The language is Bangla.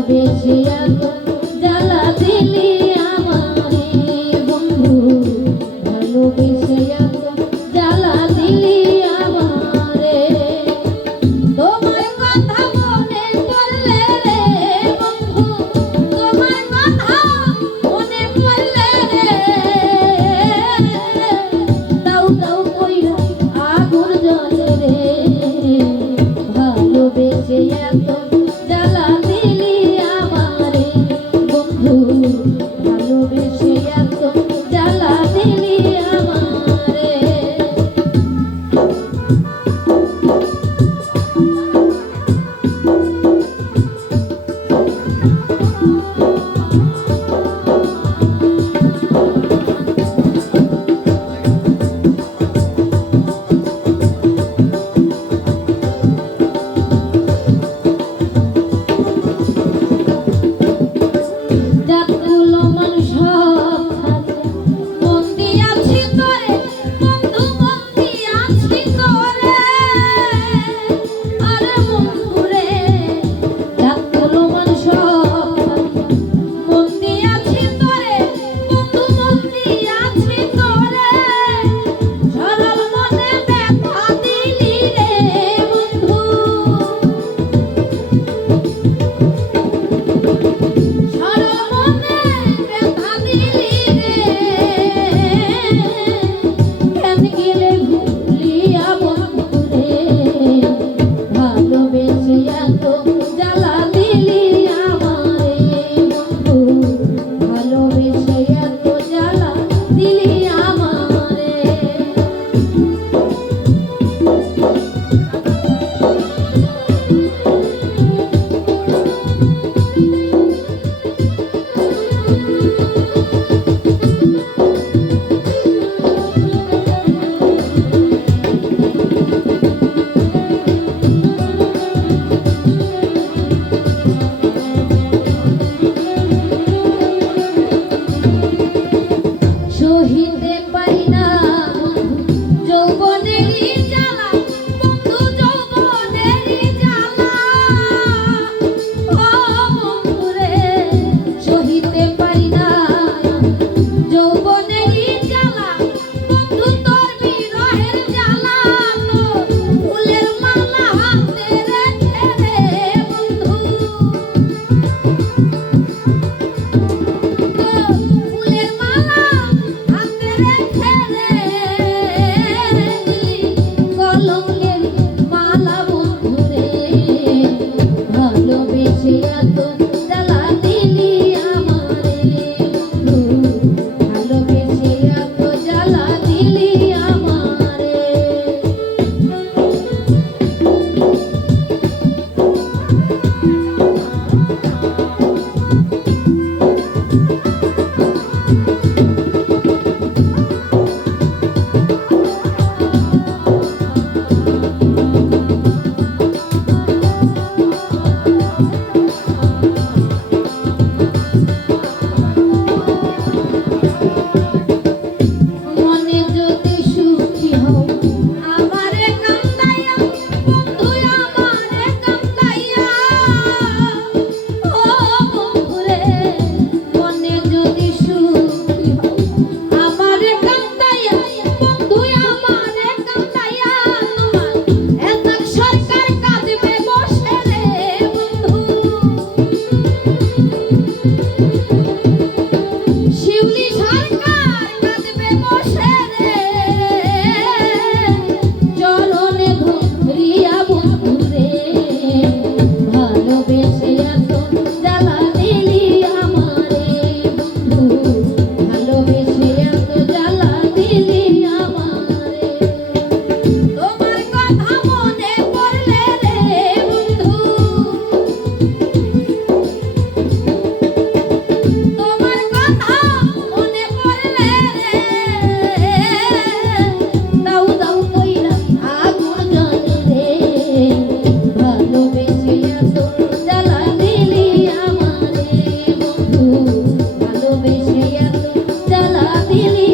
ভালোবেসে এত জ্বালা দিলি আমারে বন্ধু, ভালোবেসে এত জ্বালা দিলি আমারে। তোমার কথা মনে পড়লে রে বন্ধু, তোমার কথা মনে পড়লে রে, দাউ দাউ কইরা আগুন জ্বলে রে, ভালোবেসে এত জ্বালা দিলি আমারে বন্ধু, ভালোবেসে এত জ্বালা দিলি আমারে। সহিতে পারি না যৌবনেরই জ্বালা বন্ধু, যৌবনেরই জ্বালা ও বন্ধু রে, সহিতে পারি না যৌবনেরই জ্বালা বন্ধু, তোর বিরহের জ্বালা তো ফুলের মালা হাতে রেখে রে বন্ধু, ফুলের মালা হাতে রেখে রে কলমের মালা বন্ধু রে, ভালোবেসে এত জ্বালা দিলি আমারে বন্ধু, ভালোবেসে এত জ্বালা দিলি আমারে। মনে যদি সুখী হও আমারে কান্দাইয়া বন্ধু, আমারে কান্দাইয়া ও বন্ধু রে, মনে যদি সুখী হও আমারে কান্দাইয়া বন্ধু, আমারে কান্দাইয়া, তোমার এতক সরকার কাঁদবে বসে রে বন্ধু, শিউলি সরকার কাঁদবে বসে রে, চরণে ধরিয়া বন্ধু রে, ভালোবেসে এত জ্বালা দিলি আমারে বন্ধু, ভালোবেসে এত জ্বালা দিলি আমারে। তোমার কথা মনে পড়লে রে বন্ধু, তোমার কথা মনে পড়লে রে, দাউ দাউ কইরা আগুন জ্বলে রে, ভালোবেসে এত জ্বালা দিলি আমারে বন্ধু, ভালোবেসে এত জ্বালা দিলি